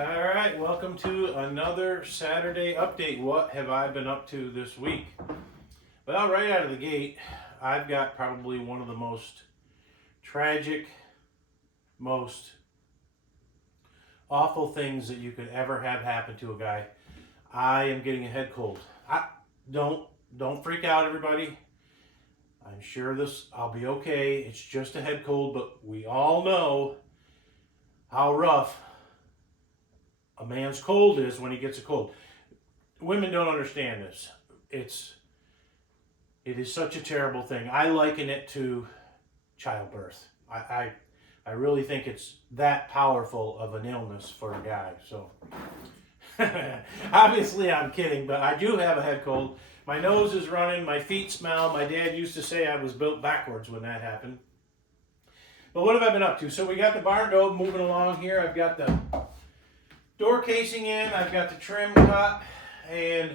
All right, welcome to another Saturday update. What have I been up to this week? Well, right out of the gate, I've got probably one of the most tragic, most awful things that you could ever have happen to a guy. I am getting a head cold. Don't freak out, everybody. I'm sure I'll be okay. It's just a head cold, but we all know how rough a man's cold is when he gets a cold. Women don't understand this. It is such a terrible thing. I liken it to childbirth. I really think it's that powerful of an illness for a guy. So obviously I'm kidding, but I do have a head cold. My nose is running, my feet smell. My dad used to say I was built backwards when that happened. But what have I been up to? So we got the barn door moving along here. I've got the door casing in, I've got the trim cut, and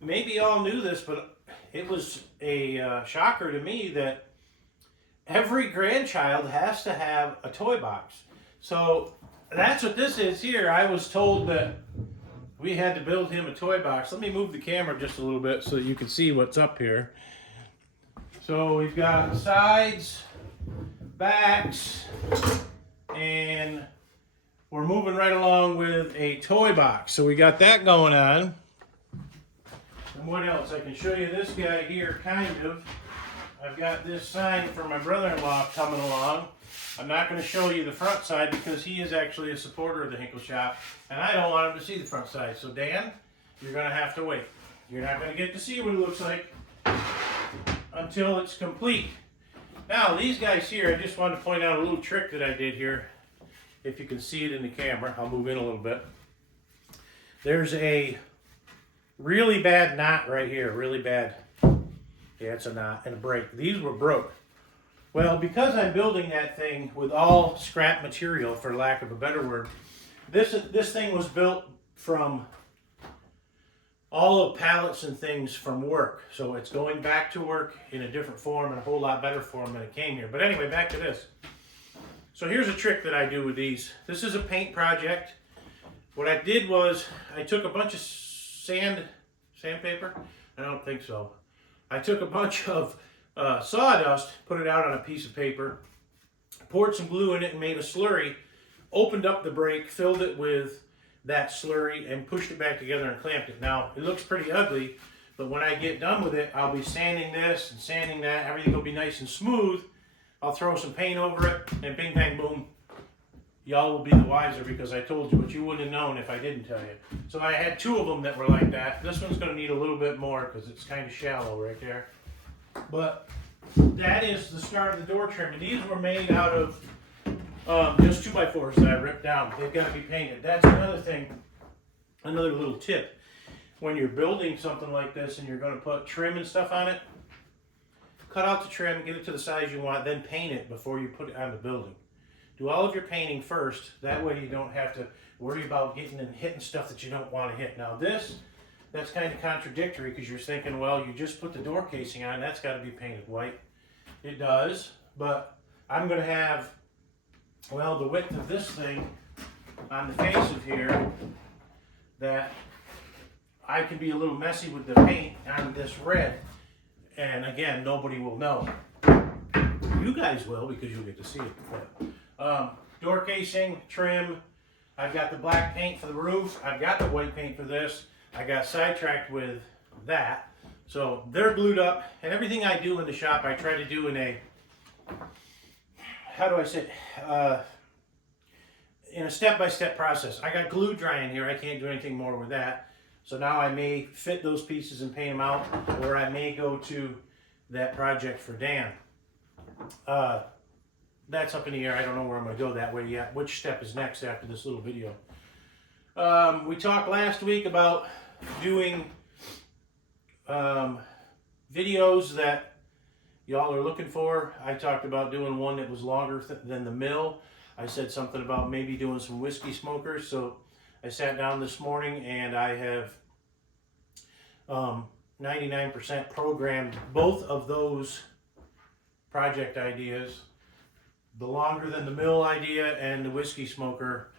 maybe y'all knew this, but it was a shocker to me that every grandchild has to have a toy box. So that's what this is here. I was told that we had to build him a toy box. Let me move the camera just a little bit so that you can see what's up here. So we've got sides, backs, and we're moving right along with a toy box. So we got that going on. And what else? I can show you this guy here, kind of. I've got this sign for my brother-in-law coming along. I'm not going to show you the front side because he is actually a supporter of the Hinkle Shop, and I don't want him to see the front side. So Dan, you're going to have to wait. You're not going to get to see what it looks like until it's complete. Now, these guys here, I just wanted to point out a little trick that I did here. If you can see it in the camera, I'll move in a little bit. There's a really bad knot right here, really bad. Yeah, it's a knot and a break. These were broke. Well, because I'm building that thing with all scrap material, for lack of a better word, this thing was built from all of pallets and things from work. So it's going back to work in a different form and a whole lot better form than it came here. But anyway, back to this. So here's a trick that I do with these. This is a paint project. What I did was I took a bunch of sandpaper. I don't think so. I took a bunch of sawdust, put it out on a piece of paper, poured some glue in it and made a slurry, opened up the break, filled it with that slurry and pushed it back together and clamped it. Now, it looks pretty ugly, but when I get done with it, I'll be sanding this and sanding that. Everything will be nice and smooth. I'll throw some paint over it, and bing, bang, boom. Y'all will be the wiser because I told you, but you wouldn't have known if I didn't tell you. So I had two of them that were like that. This one's going to need a little bit more because it's kind of shallow right there. But that is the start of the door trim. And these were made out of just 2x4s that I ripped down. They've got to be painted. That's another thing, another little tip. When you're building something like this and you're going to put trim and stuff on it, cut out the trim, get it to the size you want, then paint it before you put it on the building. Do all of your painting first. That way you don't have to worry about getting and hitting stuff that you don't want to hit. Now that's kind of contradictory because you're thinking, well, you just put the door casing on, that's got to be painted white. It does, but I'm going to have, well, the width of this thing on the face of here that I can be a little messy with the paint on this red. And again, nobody will know. You guys will because you'll get to see it. Door casing, trim. I've got the black paint for the roof. I've got the white paint for this. I got sidetracked with that. So they're glued up. And everything I do in the shop, I try to do in a, how do I say, in a step-by-step process. I got glue drying here. I can't do anything more with that. So now I may fit those pieces and paint them out, or I may go to that project for Dan. That's up in the air. I don't know where I'm going to go that way yet. Which step is next after this little video? We talked last week about doing videos that y'all are looking for. I talked about doing one that was longer than the mill. I said something about maybe doing some whiskey smokers. So I sat down this morning and I have 99% programmed both of those project ideas. The longer than the mill idea and the whiskey smoker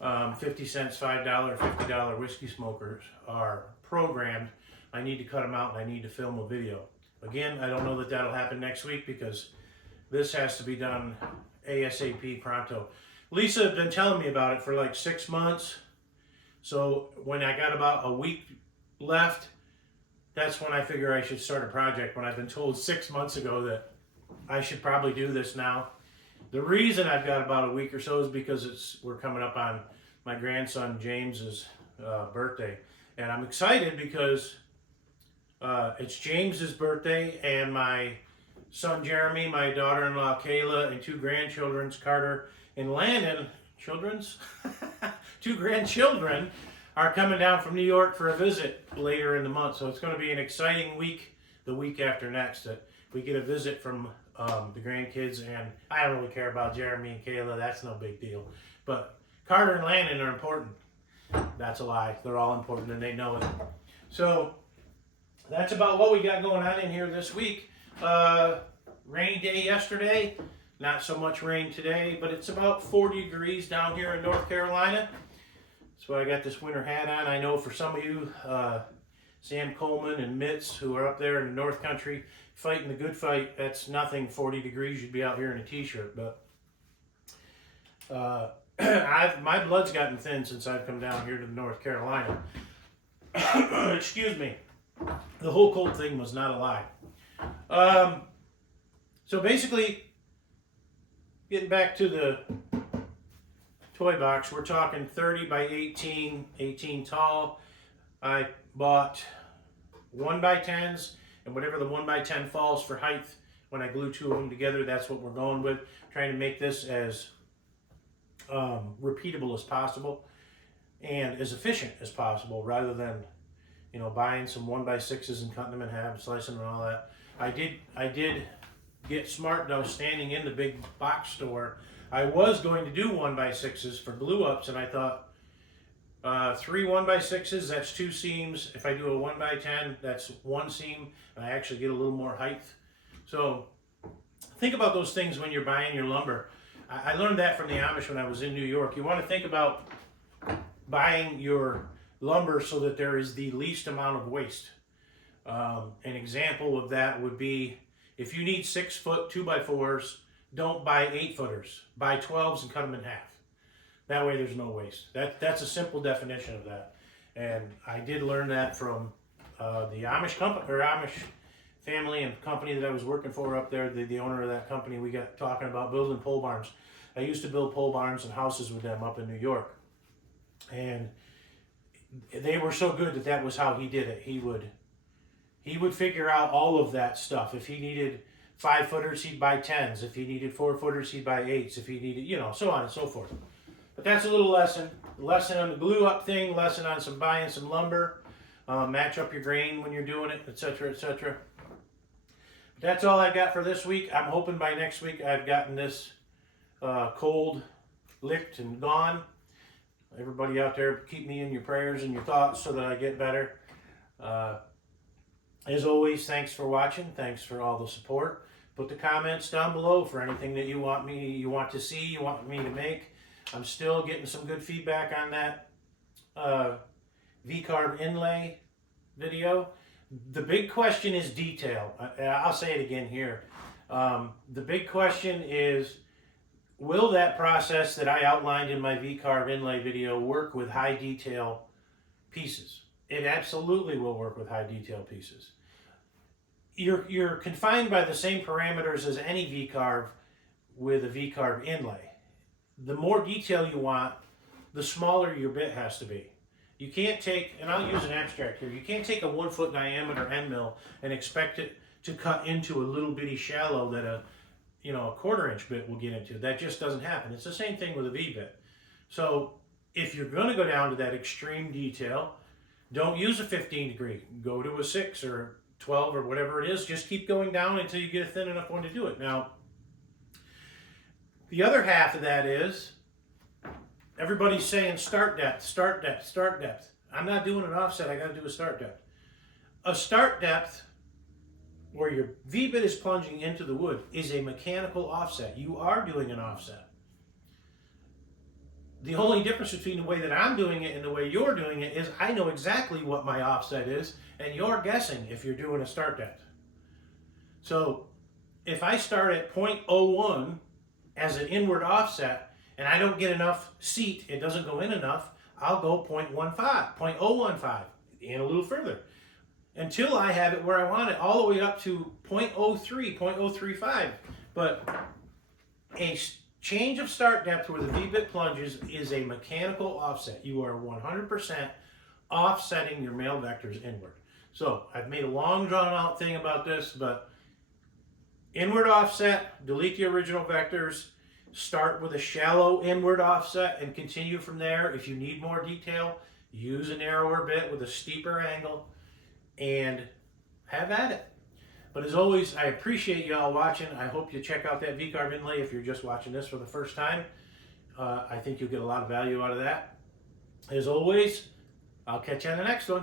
50 cents, $5, $50 whiskey smokers are programmed. I need to cut them out and I need to film a video. Again, I don't know that that'll happen next week because this has to be done ASAP pronto. Lisa had been telling me about it for like 6 months. So when I got about a week left, that's when I figure I should start a project, when I've been told 6 months ago that I should probably do this now. The reason I've got about a week or so is because we're coming up on my grandson James's birthday. And I'm excited because it's James's birthday, and my son Jeremy, my daughter-in-law Kayla, and 2 grandchildren, Carter and Landon, two grandchildren, are coming down from New York for a visit later in the month. So it's going to be an exciting week, the week after next, that we get a visit from the grandkids. And I don't really care about Jeremy and Kayla, that's no big deal. But Carter and Landon are important. That's a lie. They're all important and they know it. So that's about what we got going on in here this week. Rainy day yesterday, not so much rain today, but it's about 40 degrees down here in North Carolina. That's why I got this winter hat on. I know for some of you, Sam Coleman and Mitz, who are up there in the North Country fighting the good fight, that's nothing. 40 degrees, you'd be out here in a t-shirt. But my blood's gotten thin since I've come down here to North Carolina. Excuse me. The whole cold thing was not a lie. So basically, getting back to the toy box, we're talking 30 by 18, 18 tall. I bought 1x10s, and whatever the 1x10 falls for height, when I glue 2 of them together, that's what we're going with. Trying to make this as repeatable as possible and as efficient as possible, rather than, you know, buying some 1x6s and cutting them in half, slicing them and all that. I did get smart though, standing in the big box store. I was going to do 1x6s for glue ups, and I thought 3 1x6s, that's 2 seams. If I do a 1x10, that's 1 seam, and I actually get a little more height. So think about those things when you're buying your lumber. I learned that from the Amish when I was in New York. You want to think about buying your lumber so that there is the least amount of waste. An example of that would be, if you need 6-foot 2x4s, don't buy 8-footers. Buy 12s and cut them in half. That way there's no waste. That's a simple definition of that. And I did learn that from the Amish company, or Amish family and company that I was working for up there. The owner of that company, we got talking about building pole barns. I used to build pole barns and houses with them up in New York. And they were so good that that was how he did it. He would figure out all of that stuff. If he needed 5-footers, he'd buy 10s. If he needed 4-footers, he'd buy 8s. If he needed, you know, so on and so forth. But that's a little lesson. Lesson on the glue up thing, lesson on buying some lumber, match up your grain when you're doing it, etc., etc. But that's all I got for this week. I'm hoping by next week I've gotten this cold licked and gone. Everybody out there, keep me in your prayers and your thoughts so that I get better. As always, thanks for watching. Thanks for all the support. Put the comments down below for anything that you want to see, you want me to make. I'm still getting some good feedback on that V-carve inlay video. The big question is detail. I'll say it again here. The big question is, will that process that I outlined in my V-carve inlay video work with high detail pieces? It absolutely will work with high detail pieces. You're confined by the same parameters as any V-carve with a V-carve inlay. The more detail you want, the smaller your bit has to be. You can't take, and I'll use an abstract here, you can't take a 1-foot diameter end mill and expect it to cut into a little bitty shallow that a 1/4-inch bit will get into. That just doesn't happen. It's the same thing with a V-bit. So if you're going to go down to that extreme detail, don't use a 15 degree. Go to a 6 or 12 or whatever it is. Just keep going down until you get a thin enough one to do it. Now, the other half of that is, everybody's saying start depth, start depth, start depth. I'm not doing an offset. I got to do a start depth. A start depth where your V-bit is plunging into the wood is a mechanical offset. You are doing an offset. The only difference between the way that I'm doing it and the way you're doing it is I know exactly what my offset is, and you're guessing if you're doing a start depth. So if I start at 0.01 as an inward offset and I don't get enough seat, it doesn't go in enough, I'll go 0.15, 0.015, and a little further, until I have it where I want it, all the way up to 0.03, 0.035. But a change of start depth where the V-bit plunges is a mechanical offset. You are 100% offsetting your male vectors inward. So I've made a long drawn out thing about this, but inward offset, delete the original vectors, start with a shallow inward offset and continue from there. If you need more detail, use a narrower bit with a steeper angle and have at it. But as always, I appreciate you all watching. I hope you check out that V-carve inlay if you're just watching this for the first time. I think you'll get a lot of value out of that. As always, I'll catch you on the next one.